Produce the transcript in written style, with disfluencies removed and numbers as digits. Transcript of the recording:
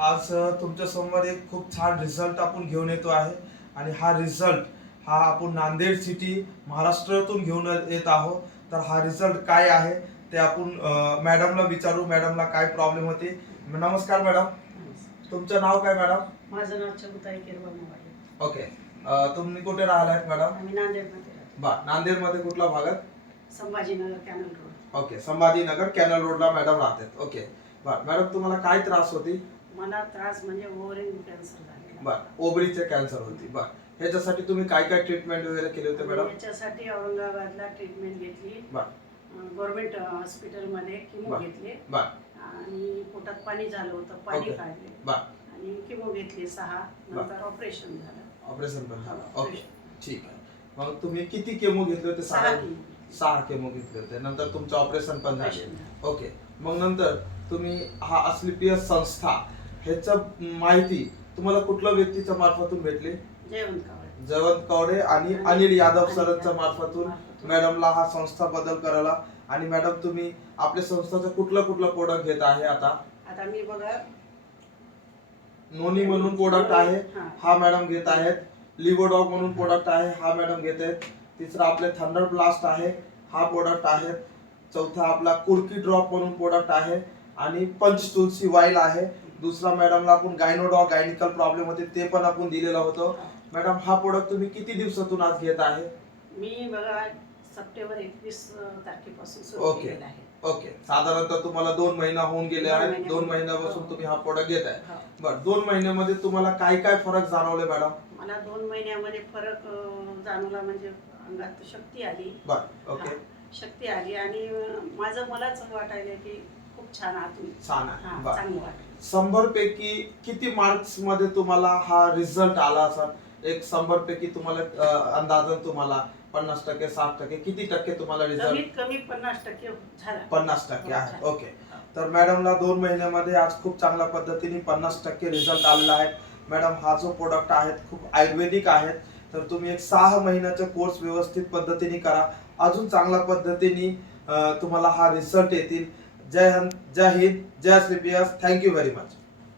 आज तुमच्या समोर एक खूप छान रिझल्ट आपण घेऊन येतो आहे आणि हा रिझल्ट आपण नांदेड सिटी महाराष्ट्रातून घेऊन येत आहोत. तर हा रिझल्ट काय आहे ते आपण मॅडमला विचारू. मॅडमला काय प्रॉब्लेम होते. नमस्कार मॅडम, तुमचं नाव काय मॅडम? माझं नाव चबुताई किरवा मोवाले. ओके, तुम्ही कुठे राहिलात मॅडम? आम्ही नांदेडमध्ये राहतो. बा नांदेडमध्ये कुठल्या भागात? Sambhajinagar canal road. Okay, Sambhajinagar canal रोडला मॅडम राहतात. ओके बर मॅडम, तुम्हाला काय त्रास होती? मला त्रास म्हणजे ओव्हरिन कॅन्सर झालेला. बर, ओबरीचे कॅन्सर होती. बर, ह्याच्यासाठी तुम्ही काय काय ट्रीटमेंट वगैरे केले होते मॅडम? याच्यासाठी औरंगाबादला ट्रीटमेंट घेतली. बर, गव्हर्नमेंट हॉस्पिटलमध्ये किमो घेतले. बर, आणि पोटात पाणी झालं होतं, पाणी काढले. बर, आणि किमो घेतली 6. नंतर ऑपरेशन झालं. ऑपरेशन पण झालं. हो, ओके, ठीक आहे. मग तुम्ही किती केमो घेतले होते? 6 किमो. 6 केमो घेतले होते. नंतर तुमचं ऑपरेशन पण झाले. ऑपरेशन. ओके, मग नंतर तुम्ही हा अस्क्लेपियस संस्था ह्याचं माहिती तुम्हाला कुठल्या व्यक्तीच्या मार्फतून भेटली? जयवंत कवडे आणि अनिल यादव सरांच्या मार्फतून मॅडमला हा संस्था बदल करायला. आणि मॅडम, तुम्ही आपल्या संस्थाचं कुठलं प्रोडक्ट घेत आहे आता? आता मी बघा, नोनी म्हणून प्रोडक्ट आहे, हा मॅडम घेत आहेत. लिव्होडॉग म्हणून प्रोडक्ट आहे, हा मॅडम घेत आहेत. तिसरा आपले थंडर ब्लास्ट आहे, हा प्रोडक्ट आहे. चौथा आपला कुडकी ड्रॉप म्हणून प्रोडक्ट आहे. आणि पंच तुलसी वाईल आहे. दुसरा मॅडमला आपण गायनिकल प्रॉब्लेम होते ते पण आपण दिलेलं होतं. मॅडम, हा प्रोडक्ट तुम्ही किती दिवसातून आज घेत आहे? मी बघा सप्टेंबर 21 तारखेपासून सुरू केलेला आहे. ओके, साधारणतः तुम्हाला 2 महिना होऊन गेले आहेत. 2 महिन्यापासून तुम्ही हा प्रोडक्ट घेत आहे. बरं, 2 महिन्यामध्ये तुम्हाला काय काय फरक जाणवले मॅडम? मला 2 महिन्यामध्ये फरक जाणवला, म्हणजे अंगात शक्ती आली. बरं, ओके, शक्ती आली. आणि मलाच वाटायला की खूप छान आतून छान आहे. चांगलं वाटलं. 100 पैकी किती मार्क्स मध्ये तुम्हाला हा रिझल्ट आला असा? एक 100 पैकी तुम्हाला अंदाजन तुम्हाला 50%, 60%, किती टक्के तुम्हाला रिझल्ट? कमी 50% झाला. 50% आहे. ओके, तर मॅडमला 2 महिन्यामध्ये आज खूप चांगल्या पद्धतीने 50% रिझल्ट आलेला आहे. मॅडम, हा जो प्रोडक्ट आहे खूप आयुर्वेदिक आहे. तर तुम्ही एक 6 महिन्याचा कोर्स व्यवस्थित पद्धतीने करा. अजून चांगल्या पद्धतीने तुम्हाला हा रिझल्ट येतील. जय हिंद, जय अस्क्लेपियस. Thank you very much.